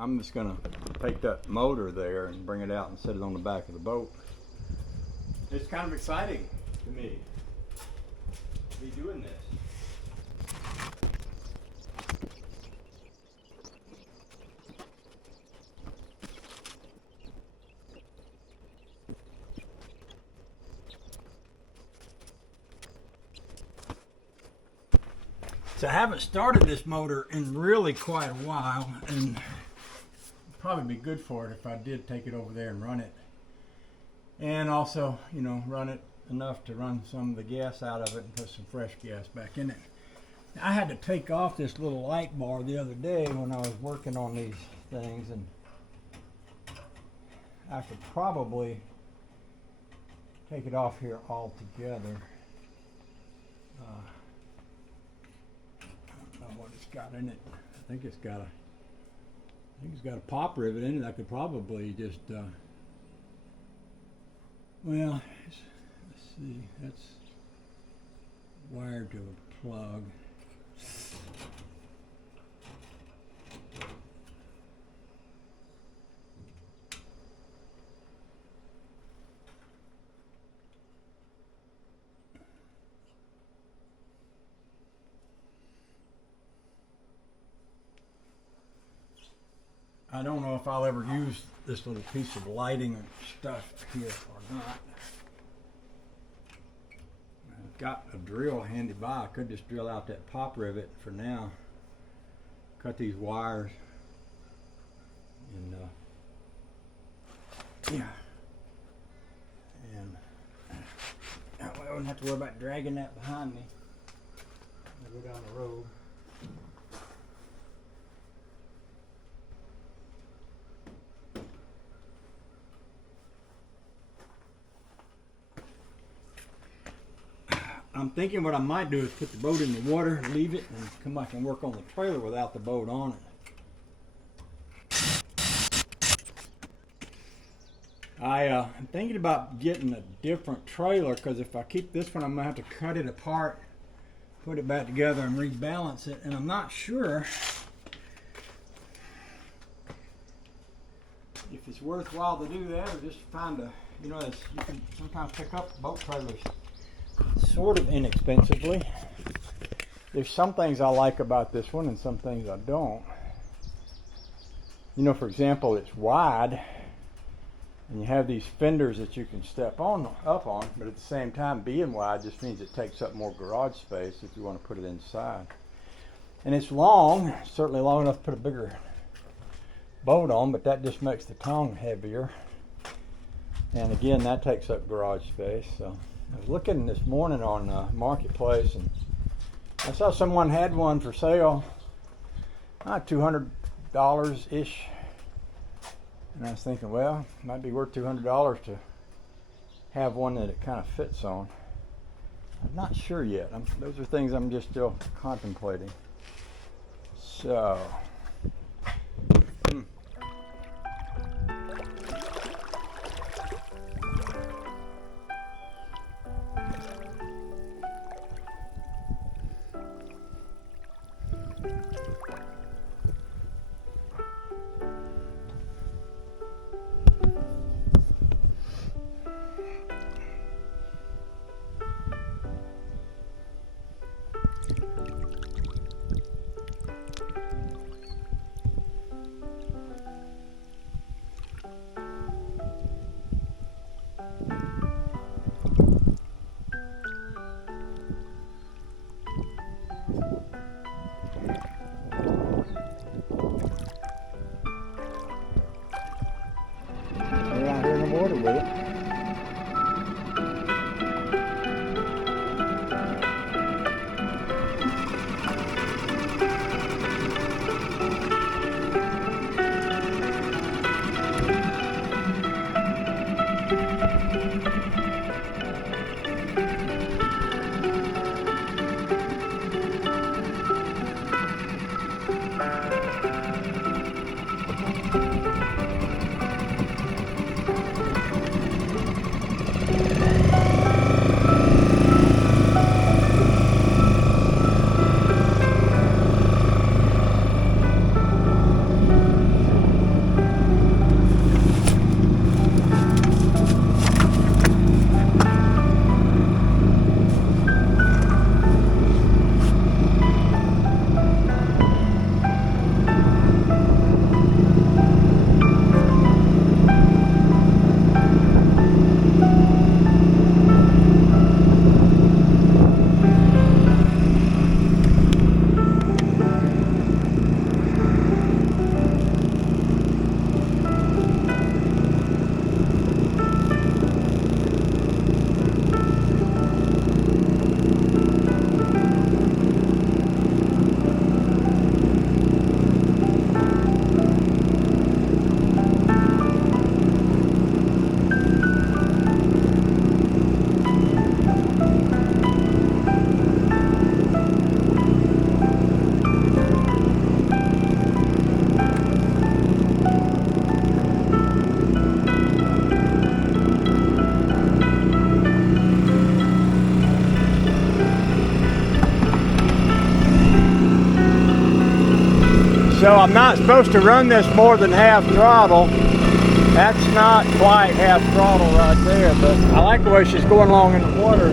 I'm just gonna take that motor there and bring it out and set it on the back of the boat. It's kind of exciting to me to be doing this. So I haven't started this motor in really quite a while, and it'd probably be good for it if I did take it over there and run it. And also, you know, run it enough to run some of the gas out of it and put some fresh gas back in it. I had to take off this little light bar the other day when I was working on these things, and I could probably take it off here altogether. What it's got in it. I think it's got a pop rivet in it. I could probably just well, let's see, that's wired to a plug. I don't know if I'll ever use this little piece of lighting and stuff here or not. I've got a drill handy by. I could just drill out that pop rivet for now. Cut these wires and yeah. And that way I wouldn't have to worry about dragging that behind me. I'll go down the road. I'm thinking what I might do is put the boat in the water, leave it, and come back and work on the trailer without the boat on it. I'm thinking about getting a different trailer, because if I keep this one, I'm going to have to cut it apart, put it back together, and rebalance it. And I'm not sure if it's worthwhile to do that, or just find a, you know, you can sometimes pick up boat trailers sort of inexpensively. There's some things I like about this one and some things I don't. You know, for example, it's wide and you have these fenders that you can step up on, but at the same time, being wide just means it takes up more garage space if you want to put it inside. And it's long, certainly long enough to put a bigger boat on, but that just makes the tongue heavier. And again, that takes up garage space. So I was looking this morning on Marketplace, and I saw someone had one for sale, $200-ish. And I was thinking, well, it might be worth $200 to have one that it kind of fits on. I'm not sure yet. Those are things I'm just still contemplating. So. So I'm not supposed to run this more than half throttle. That's not quite half throttle right there, but I like the way she's going along in the water.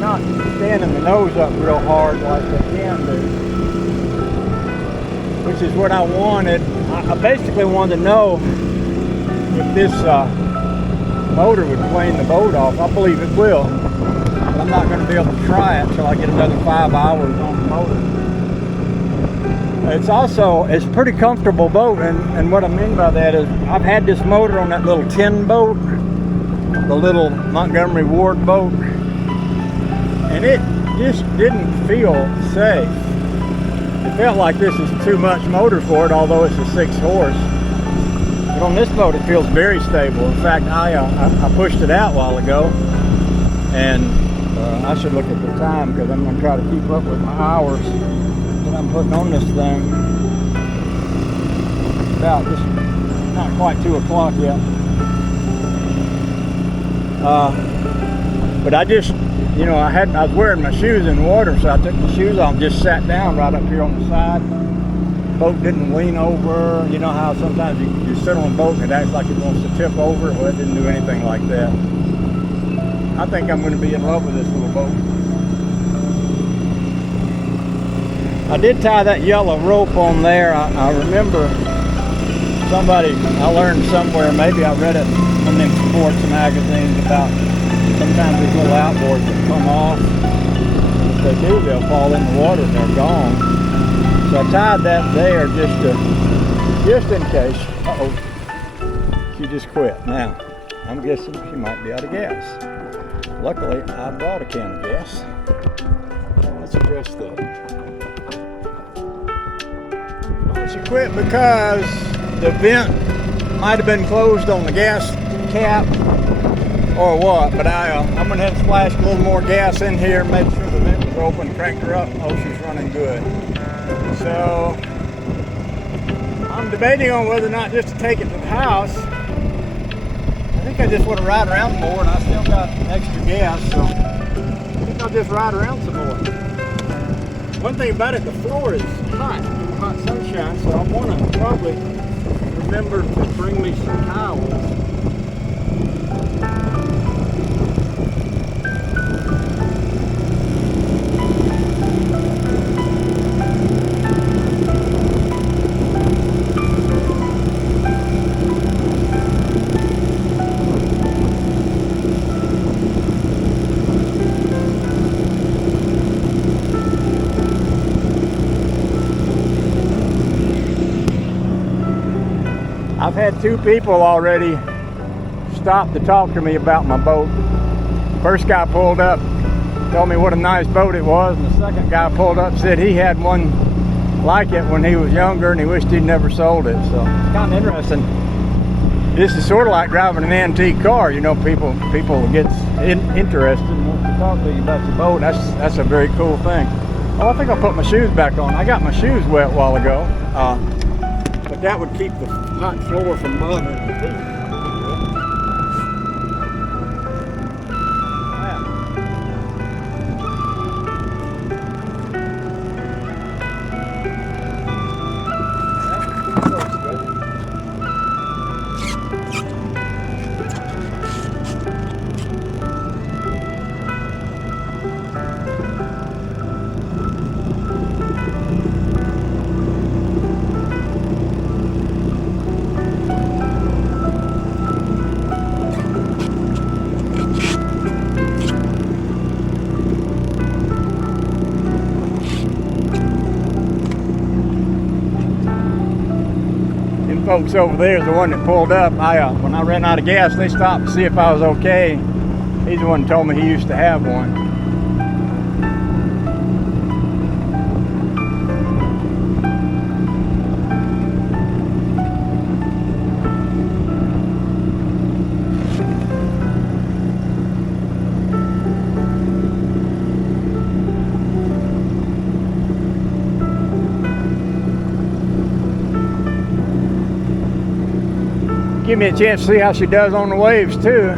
Not standing the nose up real hard like I can do, which is what I wanted. I basically wanted to know if this motor would plane the boat off. I believe it will, but I'm not going to be able to try it until I get another 5 hours on the motor. It's a pretty comfortable boat, and what I mean by that is I've had this motor on that little tin boat, the little Montgomery Ward boat, and it just didn't feel safe. It felt like this is too much motor for it, although it's a 6 horse. But on this boat, it feels very stable. In fact, I pushed it out a while ago, and I should look at the time because I'm going to try to keep up with my hours that I'm putting on this thing. About just not quite 2 o'clock yet. But I just, you know, I was wearing my shoes in the water, so I took my shoes off and just sat down right up here on the side. Boat didn't lean over. You know how sometimes you sit on a boat and it acts like it wants to tip over? Well, it didn't do anything like that. I think I'm going to be in love with this little boat. I did tie that yellow rope on there. I remember somebody, I learned somewhere, maybe I read it in them sports magazines about sometimes these little outboards that come off. If they do, they'll fall in the water and they're gone. So I tied that there just in case. Uh-oh, she just quit. Now, I'm guessing she might be out of gas. Luckily, I brought a can of gas. Let's address that. She quit because the vent might have been closed on the gas cap or what, but I'm going to have to splash a little more gas in here, make sure the vent was open, cranked her up. Oh, she's running good. So I'm debating on whether or not just to take it to the house. I think I just want to ride around more, and I still got extra gas, so I think I'll just ride around some more. One thing about it, the floor is hot sunshine, so I want to probably remember to bring me some towels. I've had 2 people already stop to talk to me about my boat. First guy pulled up, told me what a nice boat it was, and the second guy pulled up, said he had one like it when he was younger and he wished he'd never sold it. So it's kind of interesting. This is sort of like driving an antique car. You know, people get interested and want to talk to you about your boat. That's a very cool thing. Oh, I think I'll put my shoes back on. I got my shoes wet a while ago, but that would keep the hot floor from bothering the feet. Folks over there is the one that pulled up. When I ran out of gas, they stopped to see if I was okay. He's the one that told me he used to have one. Give me a chance to see how she does on the waves too.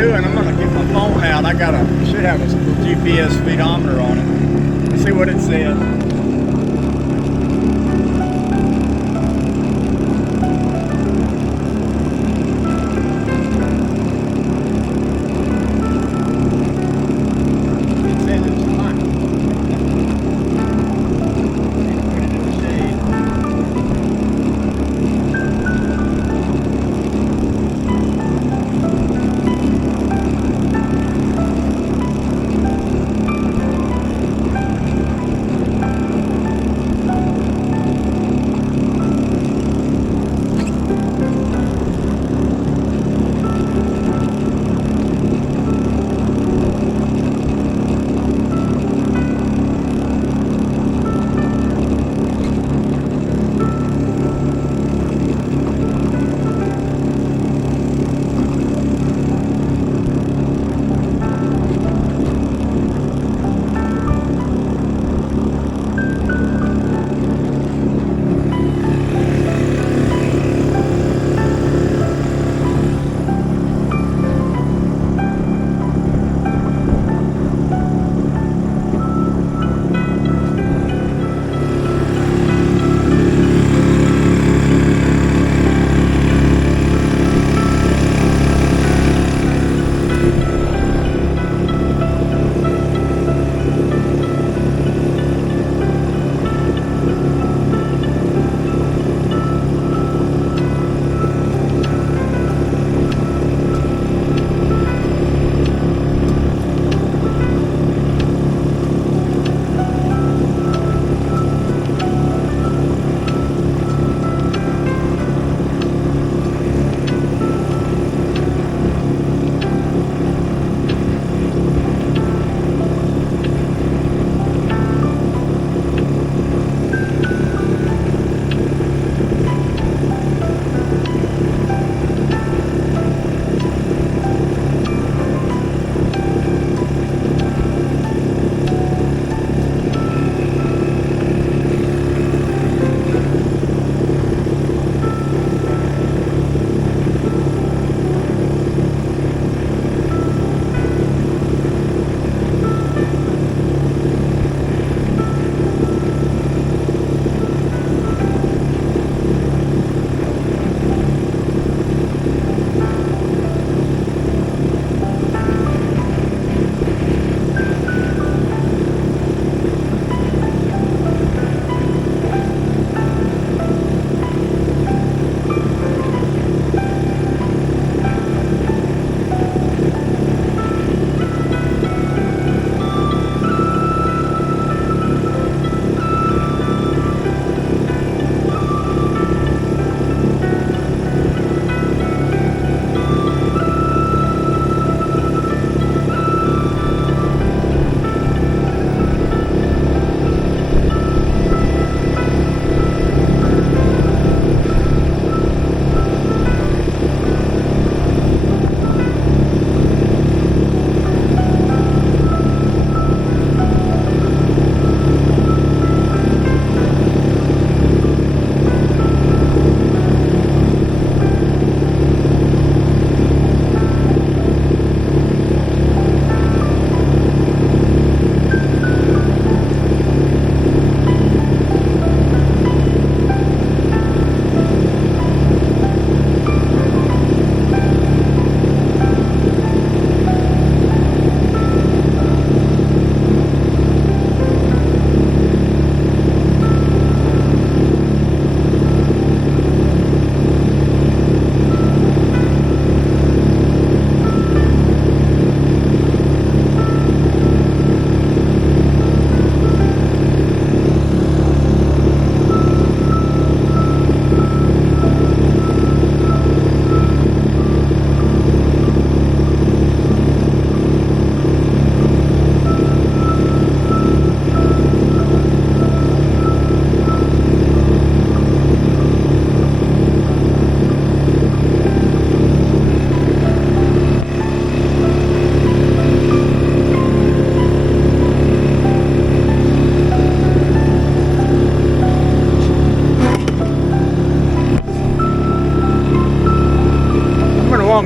doing, I'm gonna get my phone out. Should have a GPS speedometer on it. Let's see what it says.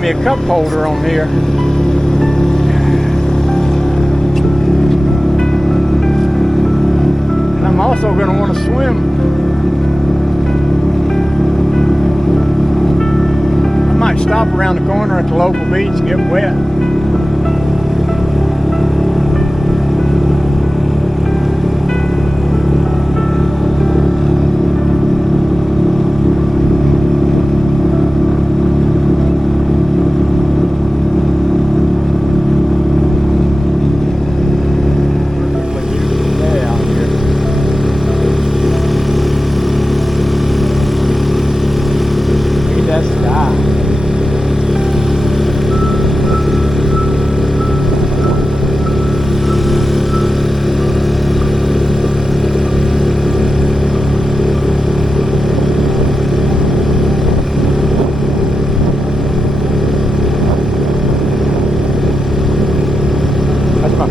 me a cup holder on here. also going to want to swim. I might stop around the corner at the local beach and get wet.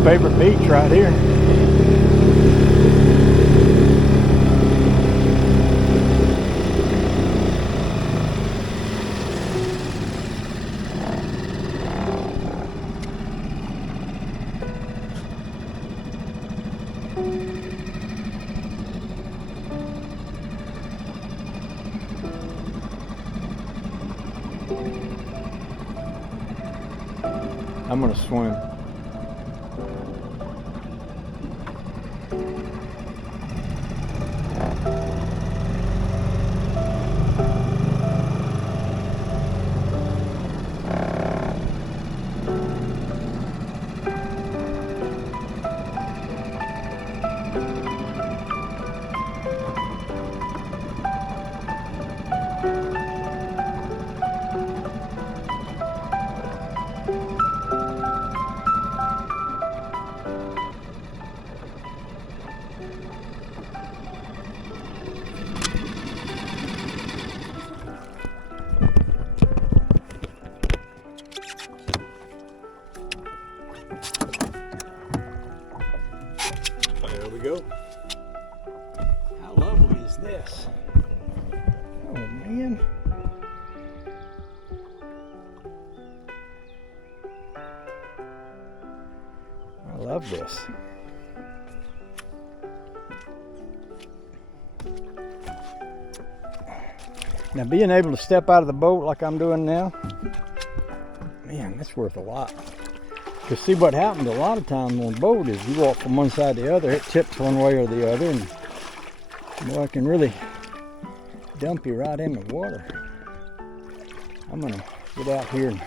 Favorite beach right here. I'm gonna swim. There we go. How lovely is this? Oh man. I love this. Now being able to step out of the boat like I'm doing now, man, that's worth a lot. Because see what happens a lot of times on a boat is you walk from one side to the other, it tips one way or the other, and boy, it can really dump you right in the water. I'm gonna get out here and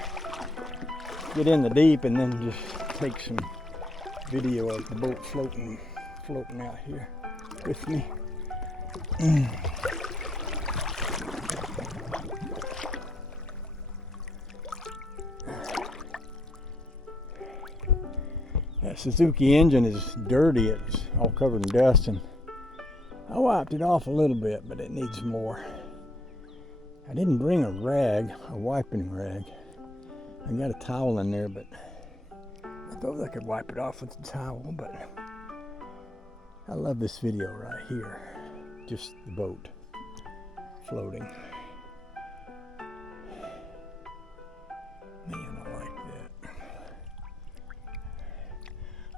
get in the deep and then just take some video of the boat floating out here with me. That Suzuki engine is dirty. It's all covered in dust, and I wiped it off a little bit, but it needs more. I didn't bring a rag, a wiping rag. I got a towel in there, but I thought I could wipe it off with the towel, but I love this video right here. Just the boat floating. Man, I like that.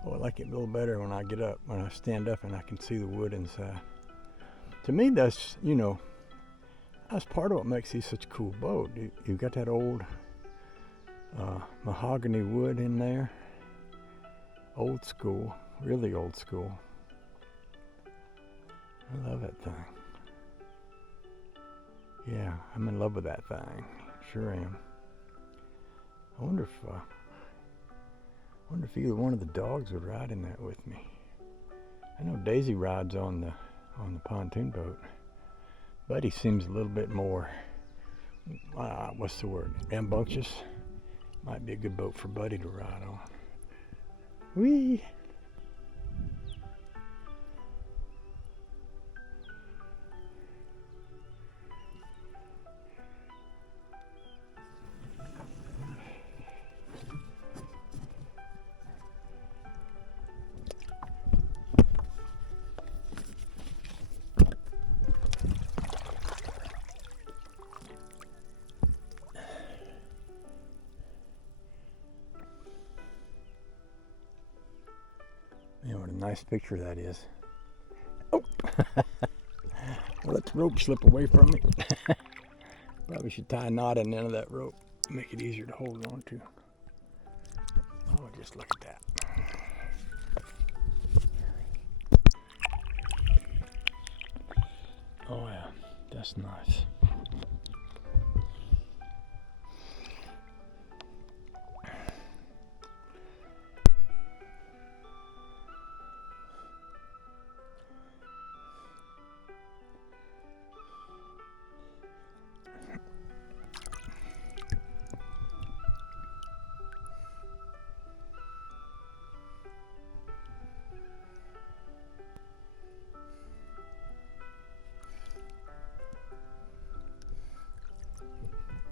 Oh, I like it a little better when I get up, when I stand up and I can see the wood inside. To me, that's, you know, that's part of what makes these such a cool boat. You've got that old mahogany wood in there. Old school, really old school. I love that thing. Yeah, I'm in love with that thing. Sure am. I wonder if either one of the dogs would ride in that with me. I know Daisy rides on the pontoon boat. Buddy seems a little bit more, what's the word, rambunctious. Might be a good boat for Buddy to ride on. Whee! Man, what a nice picture that is. Oh! Let the rope slip away from me. Probably should tie a knot in the end of that rope. Make it easier to hold on to. Oh, just look at that. Oh yeah, that's nice.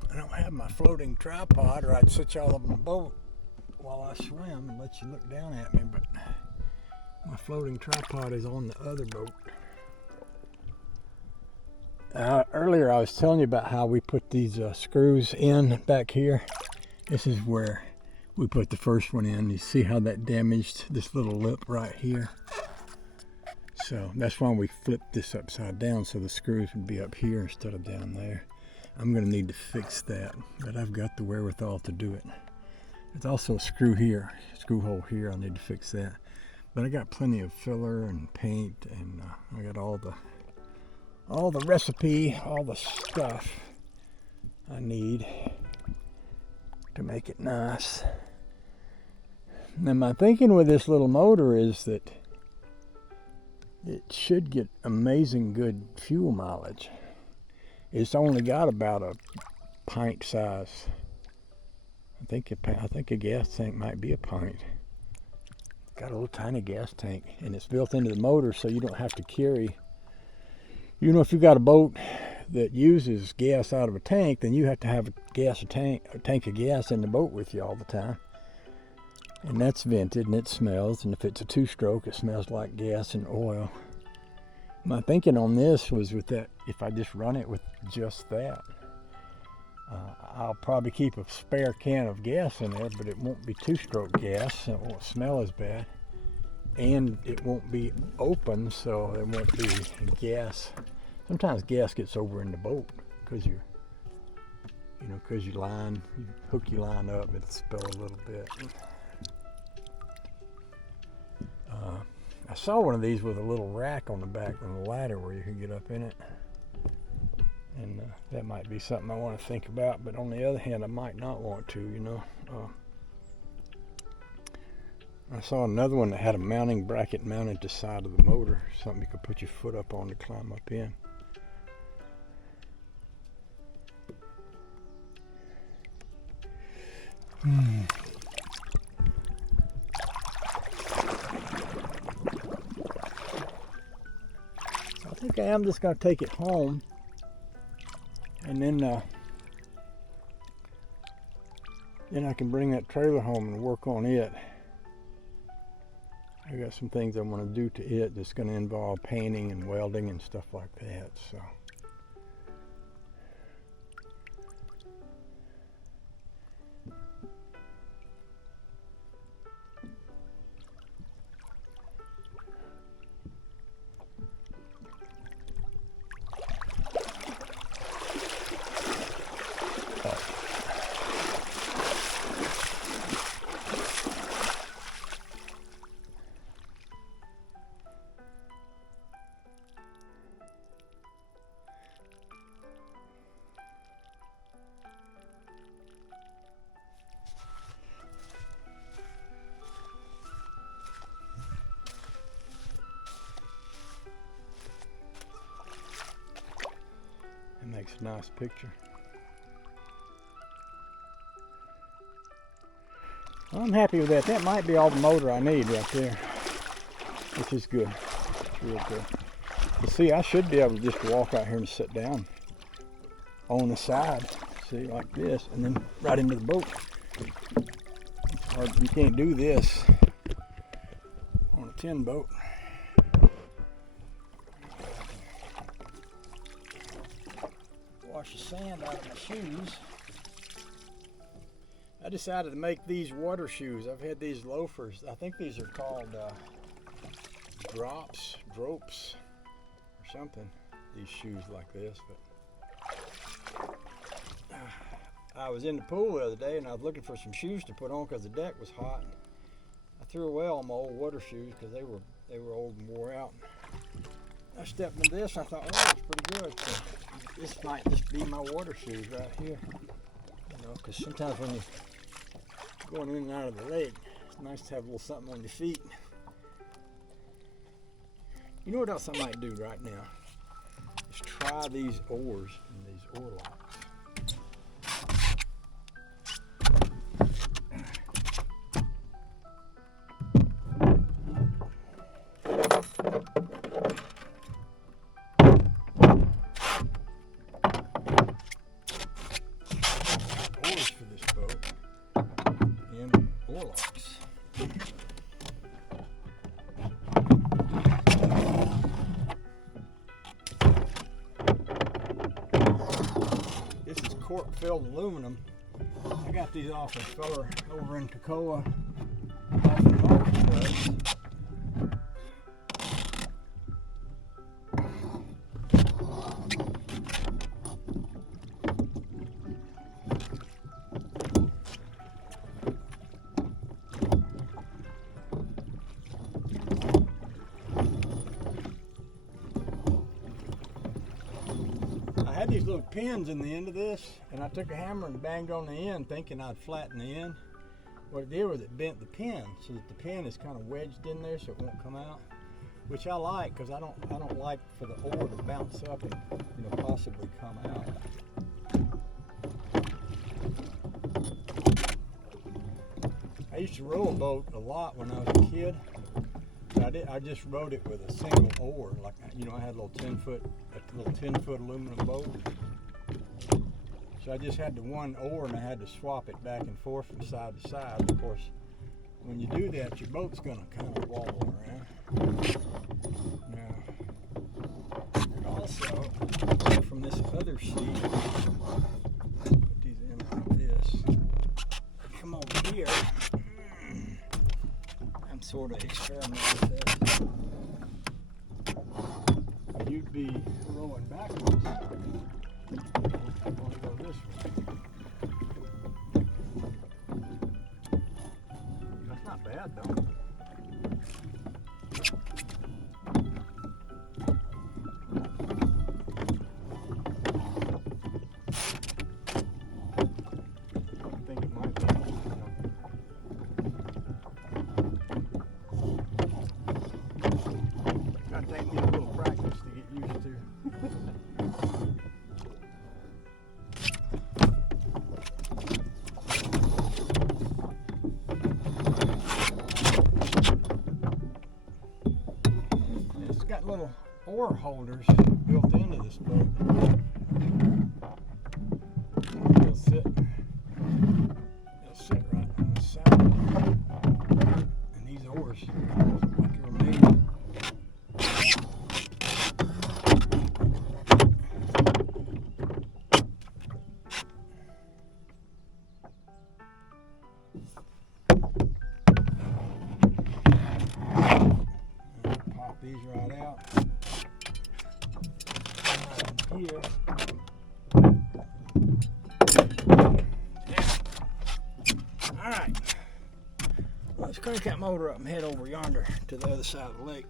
I don't have my floating tripod, or I'd sit y'all up in the boat while I swim and let you look down at me, but my floating tripod is on the other boat. Earlier I was telling you about how we put these screws in back here. This is where we put the first one in. You see how that damaged this little lip right here? So that's why we flipped this upside down, so the screws would be up here instead of down there. I'm going to need to fix that, but I've got the wherewithal to do it. There's also a screw here, screw hole here. I need to fix that. But I got plenty of filler and paint, and I got all the recipe, all the stuff I need to make it nice. Now my thinking with this little motor is that it should get amazing good fuel mileage. It's only got about a pint size. I think a gas tank might be a pint. Got a little tiny gas tank, and it's built into the motor, so you don't have to carry. You know, if you've got a boat that uses gas out of a tank, then you have to have a tank of gas in the boat with you all the time. And that's vented, and it smells. And if it's a two-stroke, it smells like gas and oil. My thinking on this was with that, if I just run it with just that, I'll probably keep a spare can of gas in there, but it won't be two-stroke gas. It won't smell as bad, and it won't be open, so there won't be gas. Sometimes gas gets over in the boat because you hook your line up, it'll spill a little bit. I saw one of these with a little rack on the back and a ladder where you can get up in it. And that might be something I want to think about, but on the other hand, I might not want to, you know. I saw another one that had a mounting bracket mounted to the side of the motor, something you could put your foot up on to climb up in. I think I am just going to take it home, and then I can bring that trailer home and work on it. I got some things I want to do to it that's going to involve painting and welding and stuff like that. So. Makes a nice picture. Well, I'm happy with that. That might be all the motor I need right there, which is good. It's real good. You see, I should be able to just walk out here and sit down on the side, see, like this, and then right into the boat. Or you can't do this on a tin boat. Wash the sand out of my shoes. I decided to make these water shoes. I've had these loafers. I think these are called dropes. something, these shoes like this. But I was in the pool the other day and I was looking for some shoes to put on because the deck was hot. I threw away all my old water shoes because they were old and wore out. I stepped in this, I thought, oh, it's pretty good. So this might just be my water shoes right here. You know, because sometimes when you're going in and out of the lake, it's nice to have a little something on your feet. You know what else I might do right now? Is try these oars and these oar locks. Oars for this boat and oar locks. This is cork-filled aluminum. I got these off a feller over in Toccoa off the marketplace. I had these little pins in the end of this, and I took a hammer and banged on the end thinking I'd flatten the end. What it did was it bent the pin so that the pin is kind of wedged in there so it won't come out, which I like because I don't like for the oar to bounce up and possibly come out. I used to row a boat a lot when I was a kid. I just rode it with a single oar, like I had a little 10-foot aluminum boat. So I just had the one oar and I had to swap it back and forth from side to side. Of course, when you do that, your boat's gonna kind of wobble around. Now, and also from this other sheet, put these in like this. Come over here. I'm sort of experimenting with this. You'd be rowing backwards. I want to go this way. That's not bad though. I think it might be. Gotta take me a little practice to get used to. It's got little oar holders built into this boat. They'll sit right on the side. And these oars look like they're made. Pop these right out. Right here. All right. Let's crank that motor up and head over yonder to the other side of the lake.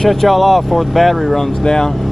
shut y'all off before the battery runs down.